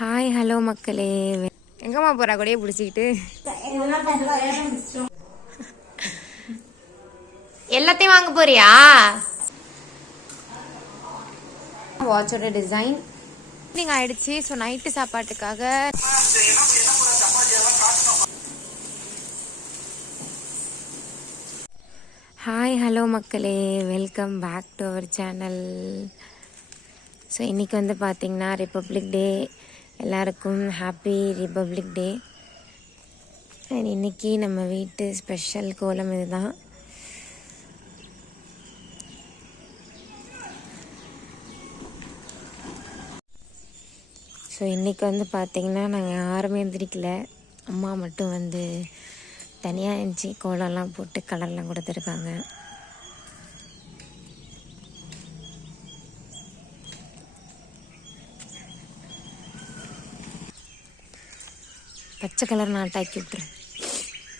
Hi hello மக்களே, எங்கம்மா போறா கூடயே பிடிச்சிக்கிட்டு? எல்லாத்தையும் வாங்க போறியா? வாட்சோட டிசைன் நீங்க ஆயிடுச்சு. ஸோ நைட்டு சாப்பாட்டுக்காக ஹாய் ஹலோ மக்களே, welcome back to our channel. So இன்றைக்கி வந்து பார்த்திங்கன்னா ரிப்பப்ளிக் டே. எல்லாருக்கும் ஹாப்பி ரிப்பப்ளிக் டே. அண்ட் இன்றைக்கி நம்ம வீட்டு ஸ்பெஷல் கோலம் இதுதான். ஸோ இன்றைக்கி வந்து பார்த்திங்கன்னா நாங்கள் யாருமே எந்திரிக்கல. அம்மா மட்டும் வந்து தனியாக இருந்துச்சு, கோலம்லாம் போட்டு கலர்லாம் கொடுத்துருக்காங்க. பச்சை கலர் நாட்டாக்கி விட்டுரு.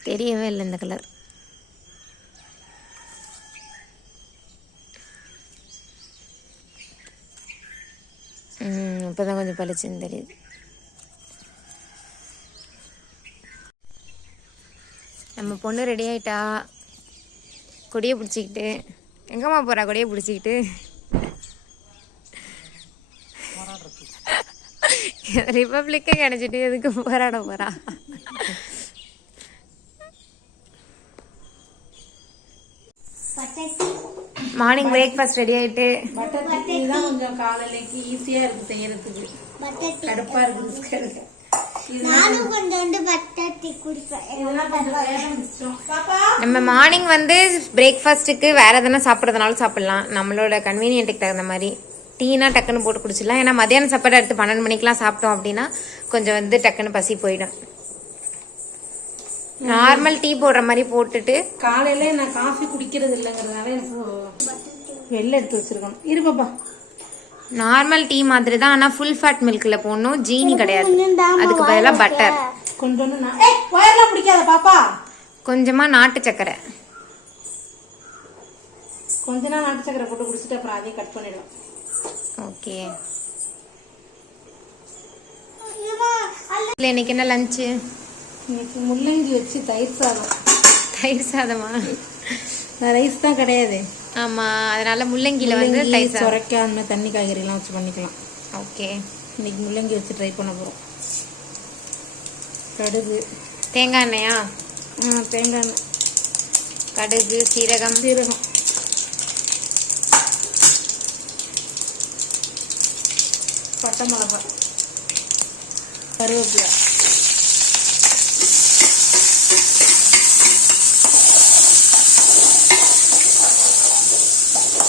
தெரியவே இல்லை இந்த கலர். இப்போ தான் கொஞ்சம் பளிச்சுன்னு தெரியுது. நம்ம பொண்ணு ரெடி ஆகிட்டா, கொடியை பிடிச்சிக்கிட்டு. எங்கம்மா போகிறா கொடியை பிடிச்சிக்கிட்டு? ரிப்பப்ளிக்கே கிடைச்சிட்டு எதுக்கு போராட போகிறா? மார்னிங் பிரேக்ஃபாஸ்ட் ரெடி ஆயிட்டு. கொஞ்சம் காலையிலேக்கு ஈஸியா இருக்கு செய்யறதுக்கு, கடுப்பா இருக்கு. நம்ம மார்னிங் வந்து பிரேக்ஃபாஸ்ட்டுக்கு வேற எதனா சாப்பிட்றதுனாலும் சாப்பிடலாம், நம்மளோட கன்வீனியன்ட்டுக்கு தகுந்த மாதிரி. டீனா டக்குன்னு போட்டு குடிச்சிடலாம். ஏன்னா மத்தியானம் சாப்பாடு எடுத்து 12 மணிக்கெலாம் சாப்பிட்டோம் அப்படின்னா கொஞ்சம் வந்து டக்குன்னு பசி போயிடும். நார்மல் டீ போடுற மாதிரி போட்டுட்டு காலையில நான் காஃபி குடிக்கிறது இல்லைங்கிறதுனால எனக்கு வெள்ளை எடுத்து வச்சிருக்கணும். இருப்பாப்பா, நார்மல் டீ மாதிரி தான், ஆனால் ஃபுல் ஃபேட் மில்கில் போடணும், ஜீனி கிடையாது. அதுக்கு பதிலாக பட்டர், கொஞ்சோண்டு பிடிக்காத பாப்பா, கொஞ்சமாக நாட்டு சக்கரை, கொஞ்ச நாள் நாட்டு சக்கரை போட்டு குடிச்சிட்டு அப்புறம் அதையும் கட் பண்ணிடும். ஓகே. இன்னைக்கு என்ன லஞ்சு? இன்னைக்கு முள்ளங்கி வச்சு தயிர் சாதம். தயிர் சாதமா? ரைஸ் தான் கிடையாது. ஆமா, அதனால முள்ளங்கில வந்து தயிர் சாதம், சொரைக்காய் அந்த தண்ணி காய்கறி எல்லாம் வச்சு பண்ணிக்கலாம். ஓகே. இன்னைக்கு முள்ளங்கி வச்சு ட்ரை பண்ண போறோம். கடுகு, தேங்காய் எண்ணெயா? தேங்காய் எண்ணெய், கடுகு, சீரகம், பட்டை மிளகாய், கருவேப்பிலை,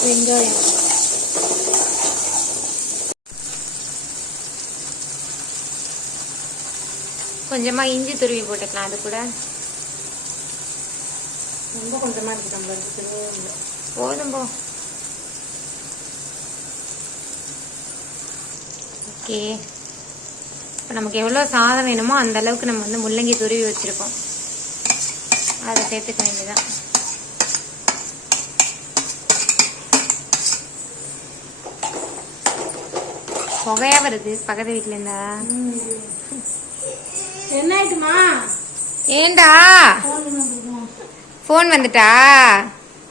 வெங்காயம், கொஞ்சமா இஞ்சி துருவி போட்டுக்கலாம். அது கூட ரொம்ப கொஞ்சமா இருக்கு, நம்மளுக்கு போதும் போ. ஓகே. இப்போ நமக்கு எவ்வளோ சாதம் வேணுமோ அந்த அளவுக்கு நம்ம வந்து முள்ளங்கி துருவி வச்சுருக்கோம், அதை சேர்த்துக்க வேண்டியதான். புகையா வருது பக்கத்து வீட்டுல இருந்தா. என்ன ஆயிட்டுமா? ஏண்டா போன் வந்துட்டா?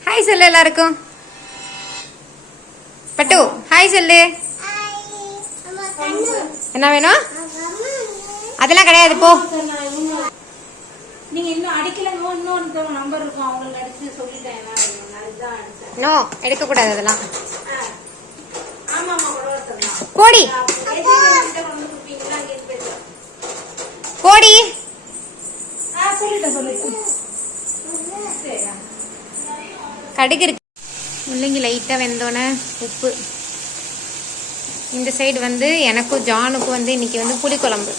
ஹாய் சொல்லு எல்லாருக்கும். பட்டு ஹாய் சொல்லு. என்ன வேணும்? அதெல்லாம் கிடையாது, போ. நீங்க இன்னும் அடிக்கல, இன்னொரு நம்பர் இருக்கும், அவங்களுக்கு அடிச்சு சொல்லிட்டேன். நோ, எடுக்க கூடாது அதெல்லாம். போடி போடி. கடுகு இருக்கு. முள்ளங்கி லைட்டா வெந்தோன்னே உப்பு. இந்த சைடு வந்து எனக்கும் ஜானுக்கும் வந்து இன்னைக்கு வந்து புளிக்குழம்பு.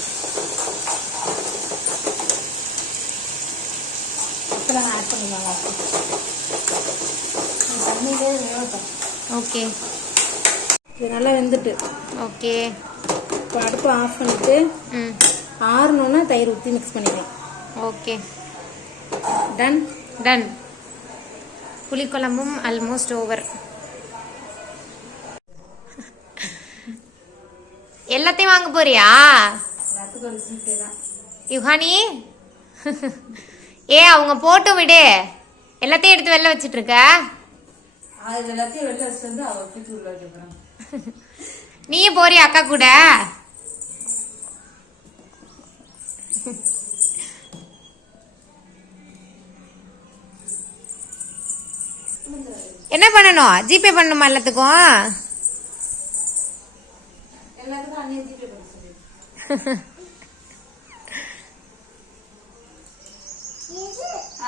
ஓகே, இது நல்லா வெந்துட்டு. ஓகே, இப்போ அடுப்பு ஆஃப் பண்ணிட்டு ஆறணுன்னா தயிர் ஊற்றி மிக்ஸ் பண்ணிக்கலாம். Okay, done done. புளிக்குழம்பும் ஆல்மோஸ்ட் ஓவர். எல்லாத்தையும் வாங்க போறியா எல்லாத்துக்கும் ஒரு ஜிபே தான். யுகானி? ஏ அவங்க போட்டு விடு, எல்லாத்தையும் எடுத்து வெளில வச்சிட்டு இருக்க. அது எல்லாத்தையும் வெளில வச்சு வந்து அவ தூக்கி உள்ள வைக்க போறான். நீயும் போறியா அக்கா கூட? என்ன பண்ணணும்? ஜிபே பண்ணணுமா எல்லாத்துக்கும்? எல்லாத்துக்கும் அண்ணே ஜிபே பண்ண சொல்லு.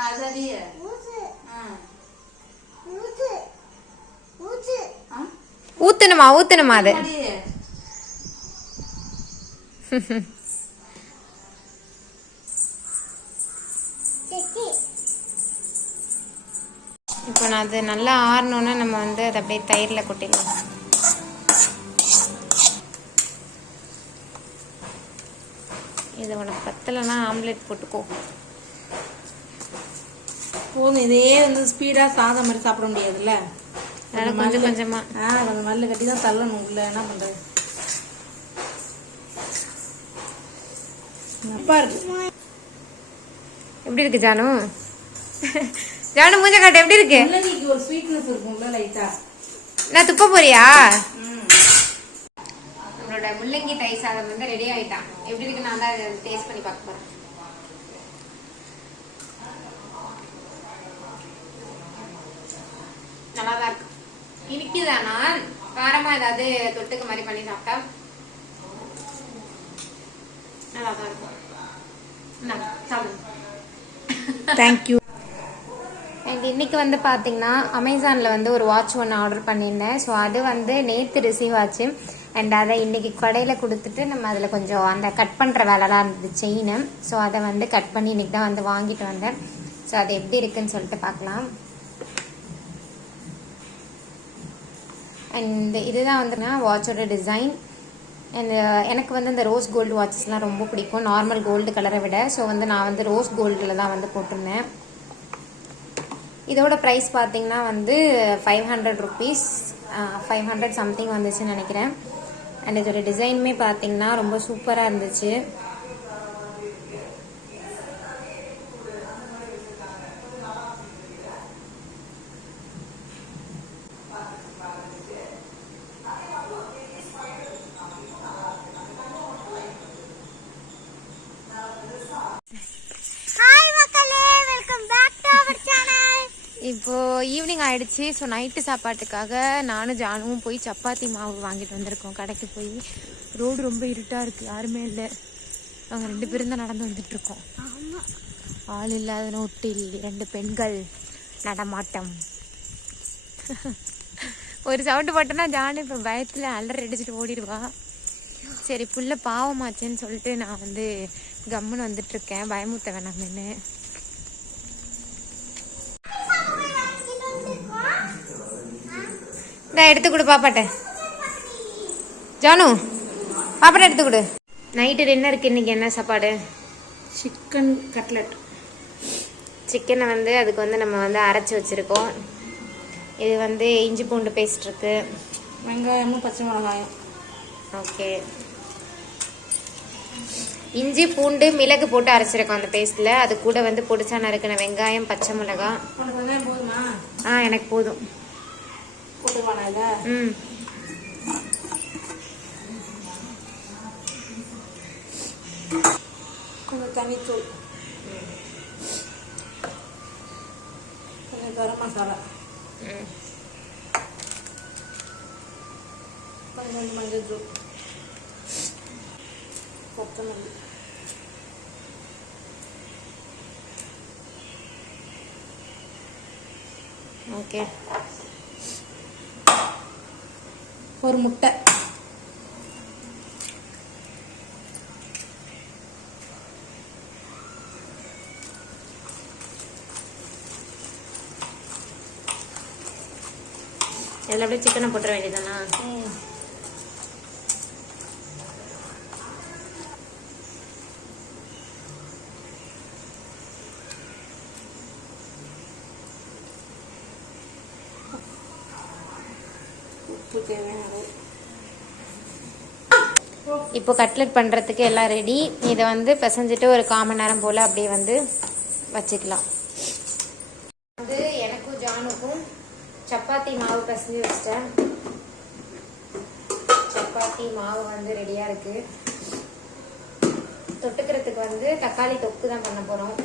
அதடி. ஊத்தணுமா? ஊத்தணுமா அது? இப்போ நான் அது நல்லா ஆறணும்னா நம்ம வந்து அதை அப்படியே தயிரில் கொட்டிடலாம். இது உனக்கு பத்தலைன்னா ஆம்லெட் போட்டுக்கோ. போதும். இதே வந்து ஸ்பீடா சாதம் மாதிரி சாப்பிட முடியாதுல்ல, அதனால கொஞ்சம் கொஞ்சமா கொஞ்சம் மல்லு கட்டி தான் தள்ளணும் உள்ள. என்ன பண்றது? அப்பா இருக்கு. எப்படி இருக்கு ஜானு? ஜானு மூஞ்ச காட்டு எப்படி இருக்கு? முள்ளங்கிக்கு ஒரு ஸ்வீட்னஸ் இருக்கும்ல லைட்டா. நான் துப்ப போறியா? நம்மளோட முள்ளங்கி தயிர் சாதம் வந்து ரெடி ஆயிட்டான். எப்படி இருக்கு? நான் தான் டேஸ்ட் பண்ணி பார்க்க போறேன். நல்லாதான் இருக்கு. இனிக்குதானா? காரமா ஏதாவது தொட்டுக்க மாதிரி பண்ணி சாப்பிட்டா நல்லாதான் இருக்கும். தேங்க்யூ. அண்ட் இன்னைக்கு வந்து பார்த்தீங்கன்னா அமேசானில் வந்து ஒரு வாட்ச் ஒன்று ஆர்டர் பண்ணியிருந்தேன். ஸோ அது வந்து நேற்று ரிசீவ் ஆச்சு. அண்ட் அதை இன்னைக்கு கடையில் கொடுத்துட்டு நம்ம அதில் கொஞ்சம் அந்த கட் பண்ணுற வேலைலாம் இருந்தது செயினு. ஸோ அதை வந்து கட் பண்ணி இன்னைக்கு தான் வந்து வாங்கிட்டு வந்தேன். ஸோ அது எப்படி இருக்குன்னு சொல்லிட்டு பார்க்கலாம். அண்ட் இதுதான் வந்துன்னா வாட்சோட டிசைன். அண்ட் எனக்கு வந்து இந்த ரோஸ் கோல்டு வாட்சஸ்லாம் ரொம்ப பிடிக்கும், நார்மல் கோல்டு கலரை விட. ஸோ வந்து நான் வந்து ரோஸ் கோல்டில் தான் வந்து போட்டிருந்தேன். இதோட ப்ரைஸ் பார்த்தீங்கன்னா வந்து 500 ருபீஸ், 500 சம்திங் வந்துச்சுன்னு நினைக்கிறேன். அண்ட் இதோட டிசைனுமே பார்த்தீங்கன்னா ரொம்ப சூப்பராக இருந்துச்சு. இப்போ ஈவினிங் ஆயிடுச்சு. ஸோ நைட்டு சாப்பாட்டுக்காக நானும் ஜானுவும் போய் சப்பாத்தி மாவு வாங்கிட்டு வந்திருக்கோம் கடைக்கு போய். ரோடு ரொம்ப இருட்டாக இருக்குது, யாருமே இல்லை. நாங்கள் 2 பேரும் தான் நடந்து வந்துட்டு இருக்கோம். ஆள் இல்லாத நோட்டில் 2 பெண்கள் நடமாட்டம். ஒரு சவுண்டு போட்டோன்னா ஜானு இப்போ பயத்தில் அலறி அடிச்சுட்டு ஓடிடுவா. சரி புள்ள பாவமாச்சேன்னு சொல்லிட்டு நான் வந்து கம்முன்னு வந்துட்டு இருக்கேன், பயமுத்த வேணாம்னு. நான் எடுத்து கொடு பாப்பாட்ட. ஜானு பாப்பாட்ட எடுத்து கொடு. நைட்டு டின்னருக்கு இன்னைக்கு என்ன சாப்பாடு? Chicken cutlet. சிக்கனை வந்து அதுக்கு வந்து நம்ம வந்து அரைச்சி வச்சுருக்கோம். இது வந்து இஞ்சி பூண்டு பேஸ்ட் இருக்கு, வெங்காயமும் பச்சை மிளகாயம். ஓகே. இஞ்சி பூண்டு மிளகு போட்டு அரைச்சிருக்கோம் அந்த பேஸ்ட்டில். அது கூட வந்து பொடிச்சா நறுக்கின வெங்காயம் பச்சை மிளகாய். வெங்காயம் போதுமா? எனக்கு போதும். போட்டுவானா இதை? கொஞ்சம் தனித்தூள், கொஞ்சம் கரம் மசாலா, கொஞ்சம் மஞ்சள் தூள், கொத்தமல்லி. ஓகே. ஒரு முட்டை. இதில் அப்படியே சிக்கனை போட்டுற வேண்டியதானா? உப்பு தேவையான. இப்போ கட்லெட் பண்ணுறதுக்கு எல்லாம் ரெடி. இதை வந்து பிசைஞ்சிட்டு ஒரு 1/4 மணி நேரம் போல் அப்படியே வந்து வச்சுக்கலாம். வந்து எனக்கும் ஜானுக்கும் சப்பாத்தி மாவு பிசைஞ்சு வச்சிட்டேன். சப்பாத்தி மாவு வந்து ரெடியாக இருக்குது. தொட்டுக்கிறதுக்கு வந்து தக்காளி தொக்கு தான் பண்ண போகிறோம்.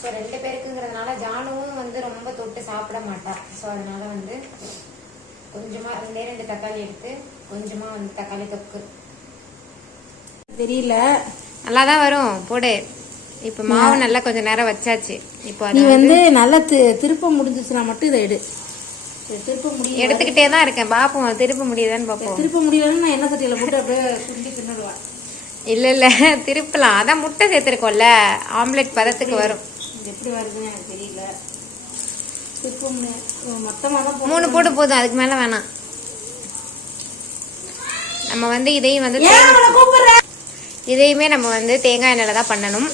ஸோ 2 பேருக்குங்கிறதுனால ஜானுவும் வந்து ரொம்ப தொட்டு சாப்பிட மாட்டாள். ஸோ அதனால வந்து கொஞ்சமாக 2 தக்காளி எடுத்து கொஞ்சமாக வந்து தக்காளி தொக்கு. தெரியல, நல்லா தான் வரும் போடு. இப்போ மாவு நல்லா கொஞ்சம் நேரம் வச்சாச்சு. இப்போ நீ வந்து நல்லா திருப்ப முடிஞ்சிச்சுன்னா மட்டும் இதை எடு. திருப்ப முடியும் எடுத்துக்கிட்டே தான் இருக்கேன். பார்ப்போம் திருப்ப முடியுதான்னு பார்ப்போம். திருப்ப முடியலன்னு நான் எண்ணெய் சட்டியில போட்டு அப்படியே சுண்டி தின்னுடுவேன். இல்லை திருப்பலாம். அதான் முட்டை சேர்த்துருக்கோம்ல, ஆம்லெட் பதத்துக்கு வரும். இது எப்படி வருதுன்னு எனக்கு தெரியல. திருப்ப மொத்தமாக தான் 3 போட்டு போதும், அதுக்கு மேலே வேணாம். நம்ம வந்து இதையும் வந்து இதையுமே நம்ம வந்து தேங்காய் எண்ணெயில் தான் பண்ணணும்.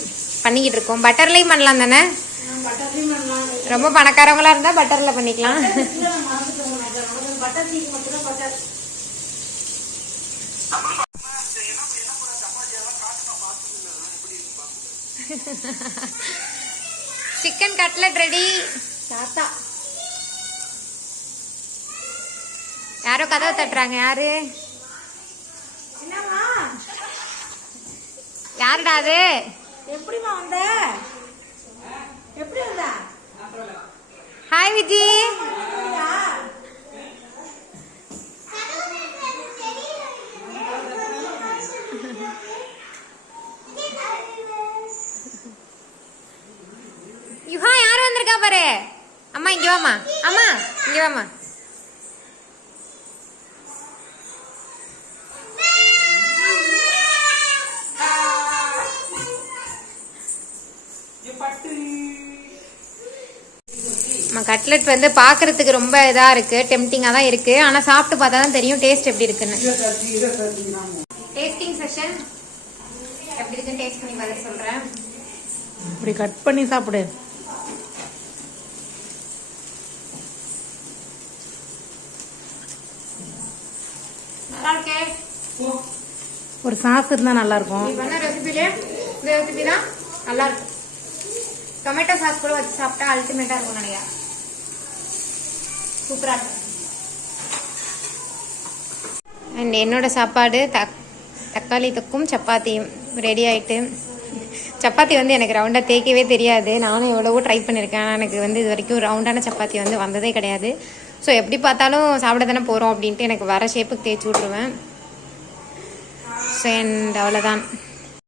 பண்ணிக்கிட்டு இருக்கோம். பட்டர்லையும் பண்ணலாம் தானே? ரொம்ப பணக்காரவங்களா இருந்தா பட்டர்ல பண்ணிக்கலாம். Chicken cutlet ready. தாத்தா யாரோ கதவை தட்டுறாங்க. யாரு? யாருடா அது? எப்படிமா வந்த? எப்படி வந்தா? ஹாய் விஜி. யுஹா யார் வந்திருக்கா பாரு. அம்மா இங்க வாமா. அம்மா இங்க வாமா. கட்லெட் வந்து பார்க்கறதுக்கு ரொம்ப இதாக இருக்குது, டெம்டிங்காக தான் இருக்குது. ஆனால் சாப்பிட்டு பார்த்தா தான் தெரியும் டேஸ்ட் எப்படி இருக்குன்னு. டேஸ்டிங் செஷன் எப்படி இருக்குன்னு டேஸ்ட் பண்ணி பார்த்து சொல்கிறேன். இப்படி கட் பண்ணி சாப்பிடு. நல்லா இருக்கே. ஒரு சாஸ் இருந்தால் நல்லா இருக்கும். நீ பண்ண ரெசிபிலே இந்த ரெசிபி தான் நல்லா இருக்கும். டொமேட்டோ சாஸ் கூட வச்சு சாப்பிட்டா அல்டிமேட்டாக இருக்கும் நினைக்கிறேன். சூப்பராக இருக்கும். அண்ட் என்னோட சாப்பாடு தக்காளி தொக்கும் சப்பாத்தியும் ரெடி ஆகிட்டு. சப்பாத்தி வந்து எனக்கு ரவுண்டாக தேய்க்கவே தெரியாது. நானும் எவ்வளவோ ட்ரை பண்ணியிருக்கேன். ஆனால் எனக்கு வந்து இது வரைக்கும் ரவுண்டான சப்பாத்தி வந்து வந்ததே கிடையாது. ஸோ எப்படி பார்த்தாலும் சாப்பிட தானே போகிறோம் அப்படின்ட்டு எனக்கு வர ஷேப்புக்கு தேய்ச்சி விட்ருவேன். ஸோ அண்ட் அவ்வளோதான்.